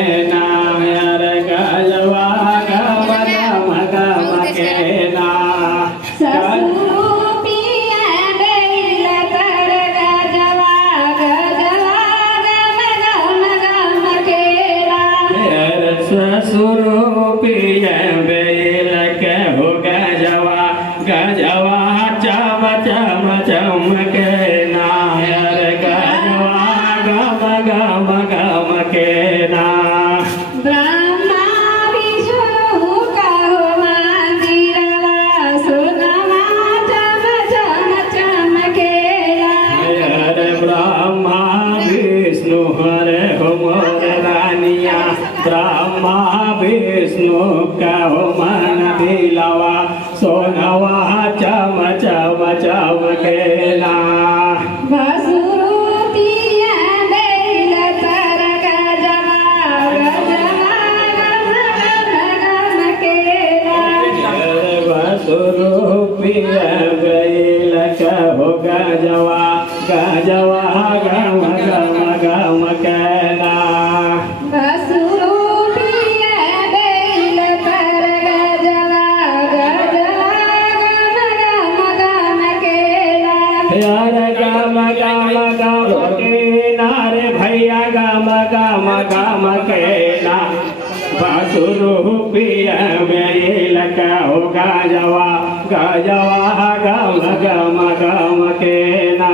नायर गजवा गम गम गम के ना स्वस्वरूपीय बेल के हो गजवा गजवा चम चम चम के नायर गजवा गम गम गम के ना ब्रह्मा विष्णु हरे हो मोर रानिया ब्रह्मा विष्णु का हो मन दिलवा सोनवा चम चम चम के ना स्वरूपीय बैल कहो गजवा गजवा गम गम गम कहना यार गम गम गम के नारे भैया गम गम गम कहना स्वरूपीय बैल कहो गजवा गजवा गम गम गम के ना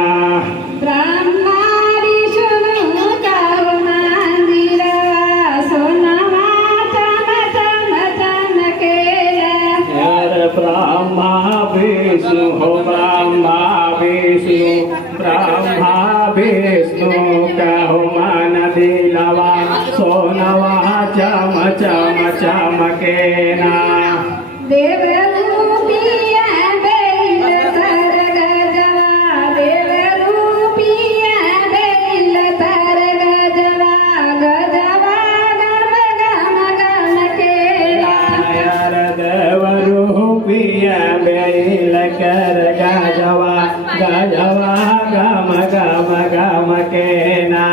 ब्रह्मा विष्णु हो ब्रह्मा विष्णु ब्रह्मा विष्णु कहो मन दिलवा सोनवा चम चम चम के ना बैल कर गजवा गजवा गम गम गम के ना।